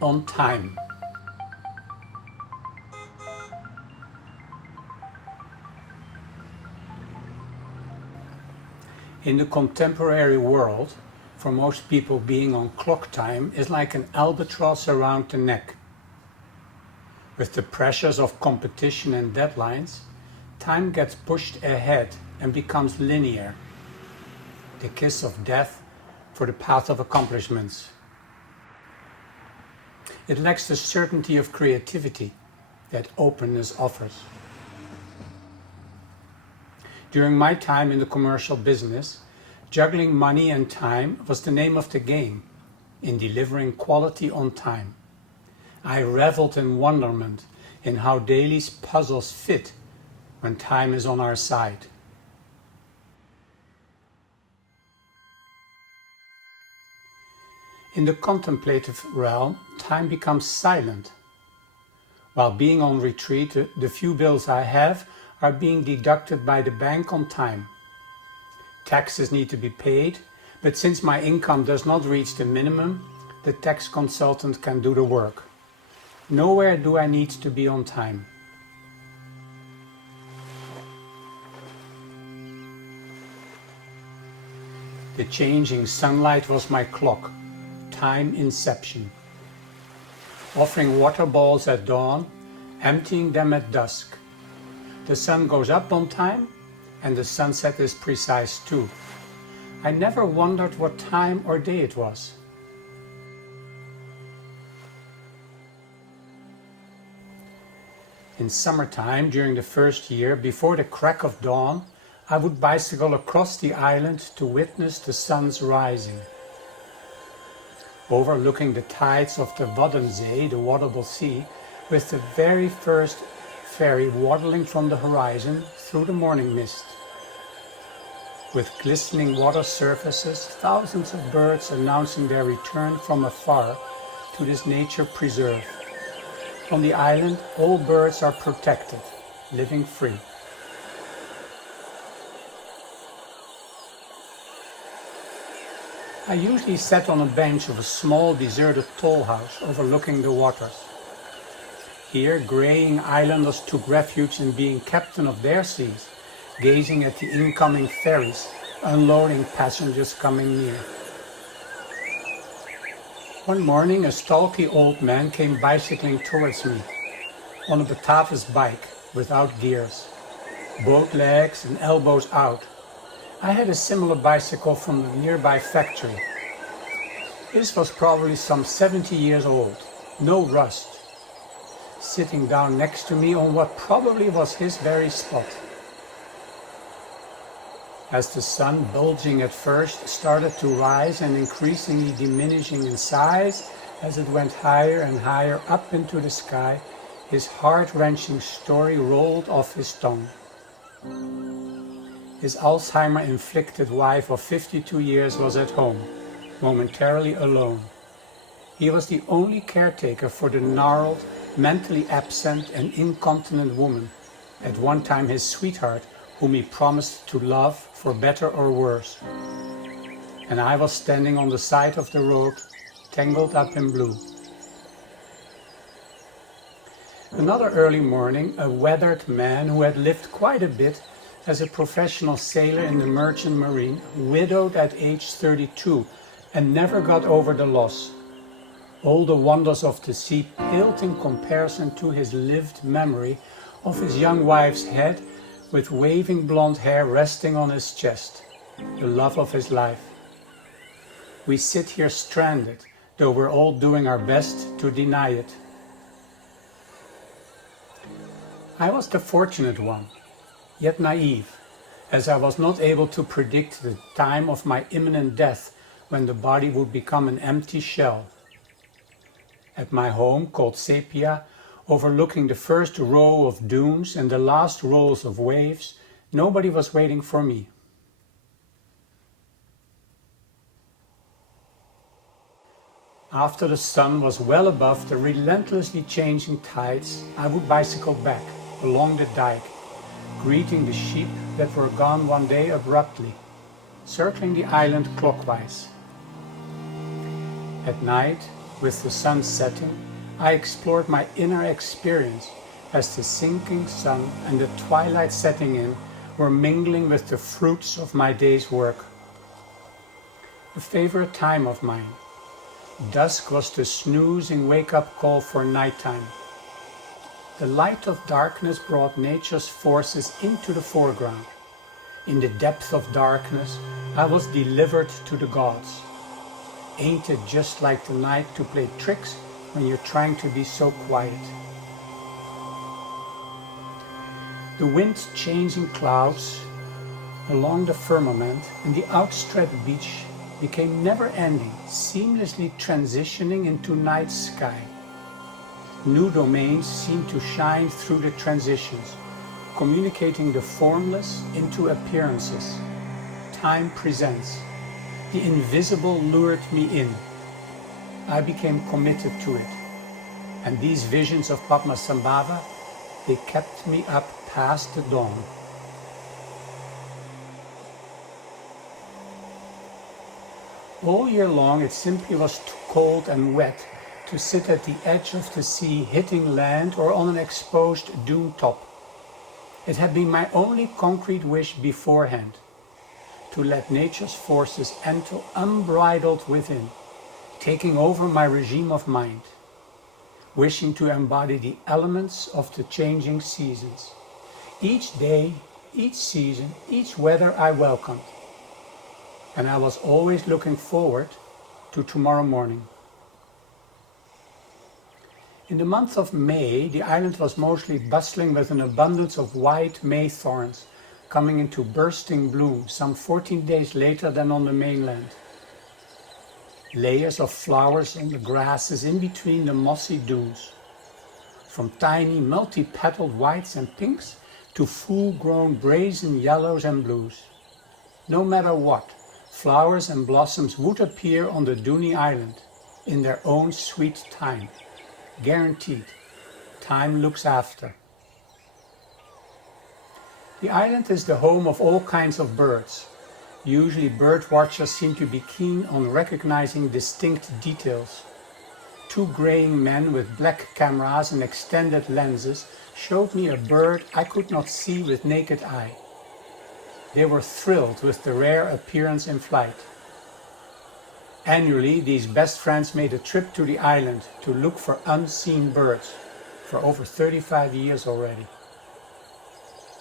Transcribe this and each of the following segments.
on time. In the contemporary world, for most people being on clock time is like an albatross around the neck. With the pressures of competition and deadlines, time gets pushed ahead and becomes linear. The kiss of death for the path of accomplishments. It lacks the certainty of creativity that openness offers. During my time in the commercial business, juggling money and time was the name of the game in delivering quality on time. I reveled in wonderment in how daily puzzles fit when time is on our side. In the contemplative realm, time becomes silent. While being on retreat, the few bills I have are being deducted by the bank on time. Taxes need to be paid, but since my income does not reach the minimum, the tax consultant can do the work. Nowhere do I need to be on time. The changing sunlight was my clock, time inception. Offering water balls at dawn, emptying them at dusk. The sun goes up on time, and the sunset is precise too. I never wondered what time or day it was. In summertime, during the first year, before the crack of dawn, I would bicycle across the island to witness the sun's rising. Overlooking the tides of the Waddenzee, the Waddable Sea, with the very first ferry waddling from the horizon through the morning mist. With glistening water surfaces, thousands of birds announcing their return from afar to this nature preserve. On the island, all birds are protected, living free. I usually sat on a bench of a small deserted toll house overlooking the waters. Here, greying islanders took refuge in being captain of their seas, gazing at the incoming ferries, unloading passengers coming near. One morning, a stalky old man came bicycling towards me, on a Batavia's bike, without gears, both legs and elbows out. I had a similar bicycle from the nearby factory. His was probably some 70 years old, no rust, sitting down next to me on what probably was his very spot. As the sun, bulging at first, started to rise and increasingly diminishing in size as it went higher and higher up into the sky, his heart-wrenching story rolled off his tongue. His Alzheimer-inflicted wife of 52 years was at home, momentarily alone. He was the only caretaker for the gnarled, mentally absent and incontinent woman, at one time his sweetheart, whom he promised to love for better or worse. And I was standing on the side of the road, tangled up in blue. Another early morning, a weathered man who had lived quite a bit as a professional sailor in the merchant marine, widowed at age 32 and never got over the loss. All the wonders of the sea paled in comparison to his lived memory of his young wife's head with waving blonde hair resting on his chest, the love of his life. We sit here stranded, though we're all doing our best to deny it. I was the fortunate one, yet naive, as I was not able to predict the time of my imminent death when the body would become an empty shell. At my home, called Sepia, overlooking the first row of dunes and the last rolls of waves, nobody was waiting for me. After the sun was well above the relentlessly changing tides, I would bicycle back along the dike, greeting the sheep that were gone one day abruptly, circling the island clockwise. At night, With the sun setting, I explored my inner experience as the sinking sun and the twilight setting in were mingling with the fruits of my day's work. A favorite time of mine. Dusk was the snoozing wake-up call for nighttime. The light of darkness brought nature's forces into the foreground. In the depth of darkness, I was delivered to the gods. Ain't it just like the night to play tricks when you're trying to be so quiet? The wind-changing clouds along the firmament and the outstretched beach became never-ending, seamlessly transitioning into night sky. New domains seemed to shine through the transitions, communicating the formless into appearances. Time presents. The invisible lured me in. I became committed to it. And these visions of Padmasambhava, they kept me up past the dawn. All year long it simply was too cold and wet to sit at the edge of the sea hitting land or on an exposed dune top. It had been my only concrete wish beforehand, to let nature's forces enter unbridled within, taking over my regime of mind, wishing to embody the elements of the changing seasons. Each day, each season, each weather I welcomed, and I was always looking forward to tomorrow morning. In the month of May, the island was mostly bustling with an abundance of white May thorns, coming into bursting bloom some 14 days later than on the mainland. Layers of flowers on the grasses in between the mossy dunes, from tiny multi-petaled whites and pinks to full-grown brazen yellows and blues. No matter what, flowers and blossoms would appear on the Dooney Island in their own sweet time. Guaranteed. Time looks after. The island is the home of all kinds of birds. Usually bird watchers seem to be keen on recognizing distinct details. Two graying men with black cameras and extended lenses showed me a bird I could not see with naked eye. They were thrilled with the rare appearance in flight. Annually, these best friends made a trip to the island to look for unseen birds for over 35 years already.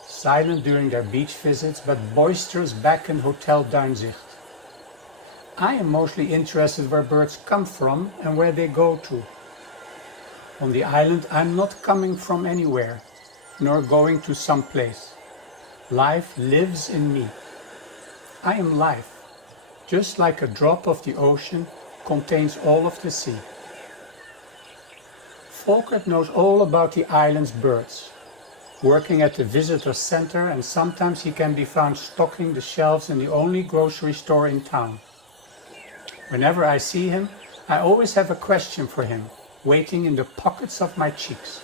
Silent during their beach visits, but boisterous back in Hotel Duinzicht. I am mostly interested where birds come from and where they go to. On the island, I'm not coming from anywhere, nor going to some place. Life lives in me. I am life. Just like a drop of the ocean contains all of the sea. Volkert knows all about the island's birds, working at the visitor center, and sometimes he can be found stocking the shelves in the only grocery store in town. Whenever I see him, I always have a question for him, waiting in the pockets of my cheeks.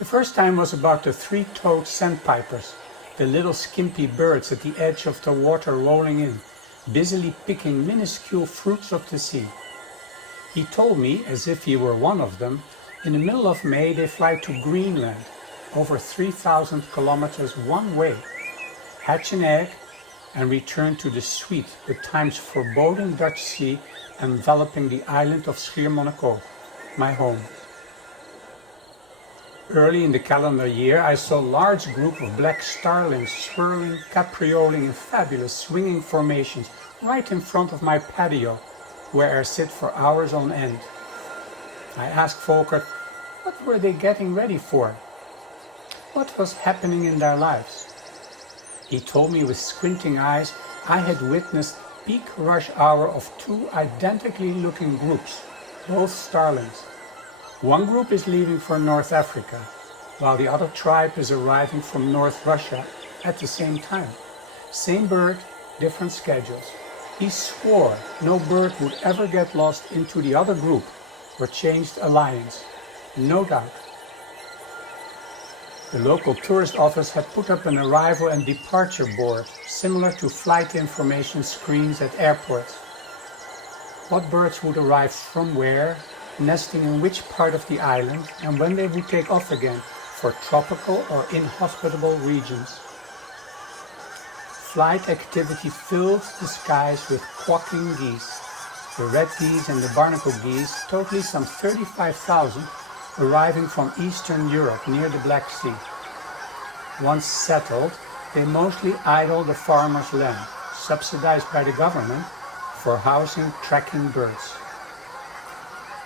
The first time was about the three-toed sandpipers, the little skimpy birds at the edge of the water rolling in, busily picking minuscule fruits of the sea. He told me, as if he were one of them, in the middle of May they fly to Greenland, over 3,000 kilometers one way, hatch an egg, and return to the sweet, at times foreboding Dutch sea enveloping the island of Schiermonnikoog, my home. Early in the calendar year, I saw a large group of black starlings swirling, caprioling in fabulous swinging formations right in front of my patio, where I sit for hours on end. I asked Volkert, what were they getting ready for? What was happening in their lives? He told me with squinting eyes I had witnessed peak rush hour of two identically looking groups, both starlings. One group is leaving for North Africa, while the other tribe is arriving from North Russia at the same time. Same bird, different schedules. He swore no bird would ever get lost into the other group or changed alliance. No doubt. The local tourist office had put up an arrival and departure board, similar to flight information screens at airports. what birds would arrive from where, nesting in which part of the island, and when they would take off again for tropical or inhospitable regions. Flight activity fills the skies with quacking geese. The red geese and the barnacle geese, totally some 35,000, arriving from Eastern Europe near the Black Sea. Once settled, they mostly idle the farmer's land, subsidized by the government, for housing tracking birds.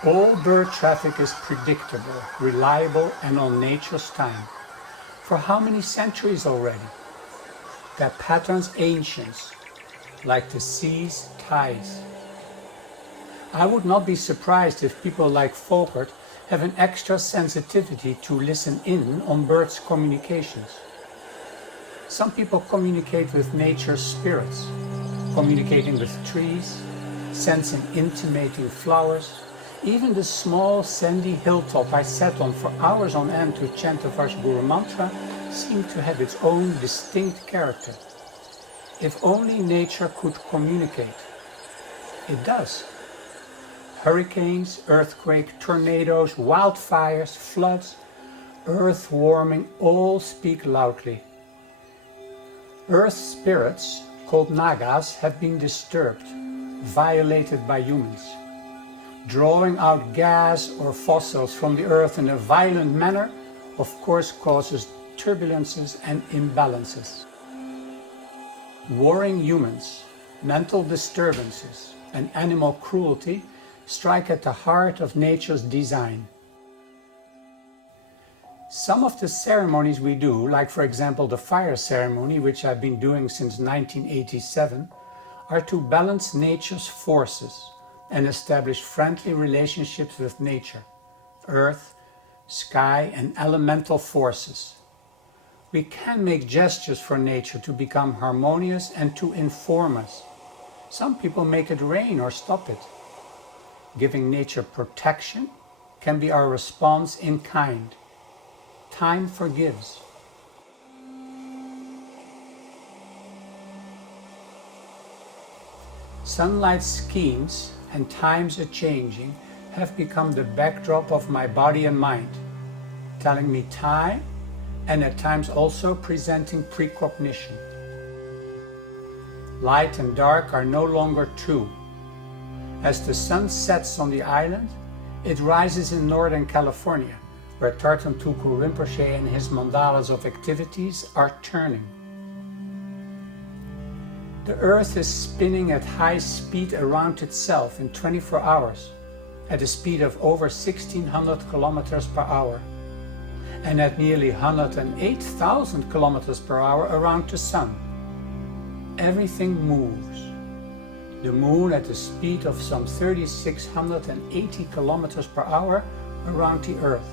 All bird traffic is predictable, reliable, and on nature's time. For how many centuries already? Their patterns ancient, like the sea's tides. I would not be surprised if people like Volkert have an extra sensitivity to listen in on birds' communications. Some people communicate with nature's spirits, communicating with trees, sensing intimating flowers. Even the small sandy hilltop I sat on for hours on end to chant the Vajraguru mantra seemed to have its own distinct character. If only nature could communicate. It does. Hurricanes, earthquakes, tornadoes, wildfires, floods, earth warming, all speak loudly. Earth spirits, called nagas, have been disturbed, violated by humans. Drawing out gas or fossils from the earth in a violent manner, of course, causes turbulences and imbalances. Warring humans, mental disturbances, and animal cruelty strike at the heart of nature's design. Some of the ceremonies we do, like for example the fire ceremony, which I've been doing since 1987, are to balance nature's forces and establish friendly relationships with nature, earth, sky, and elemental forces. We can make gestures for nature to become harmonious and to inform us. Some people make it rain or stop it. Giving nature protection can be our response in kind. Time forgives. Sunlight schemes and times a-changing have become the backdrop of my body and mind, telling me time and at times also presenting precognition. Light and dark are no longer two. As the sun sets on the island, it rises in Northern California, where Tartan Tuku Rinpoche and his mandalas of activities are turning. The earth is spinning at high speed around itself in 24 hours, at a speed of over 1600 kilometers per hour, and at nearly 108,000 kilometers per hour around the sun. Everything moves. The moon at a speed of some 3,680 kilometers per hour around the earth.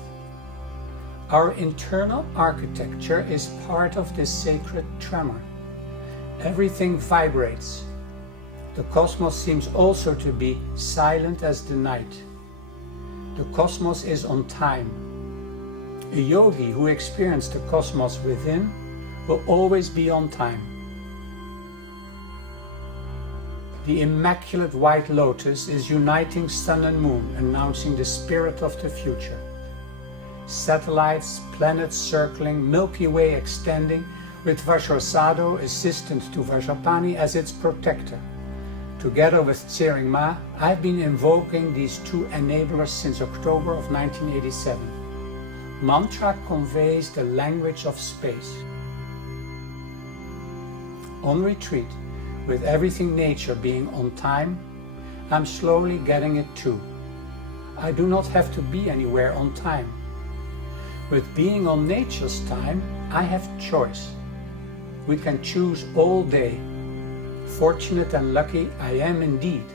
Our internal architecture is part of this sacred tremor. Everything vibrates. The cosmos seems also to be silent as the night. The cosmos is on time. A yogi who experienced the cosmos within will always be on time. The immaculate white lotus is uniting sun and moon, announcing the spirit of the future. Satellites, planets circling, Milky Way extending, with Vajrasado, assistant to Vajrapani, as its protector. Together with Nyingma, I've been invoking these two enablers since October of 1987. Mantra conveys the language of space. On retreat, with everything nature being on time, I'm slowly getting it too. I do not have to be anywhere on time. With being on nature's time, I have choice. We can choose all day. Fortunate and lucky I am indeed,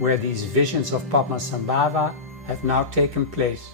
where these visions of Padmasambhava have now taken place.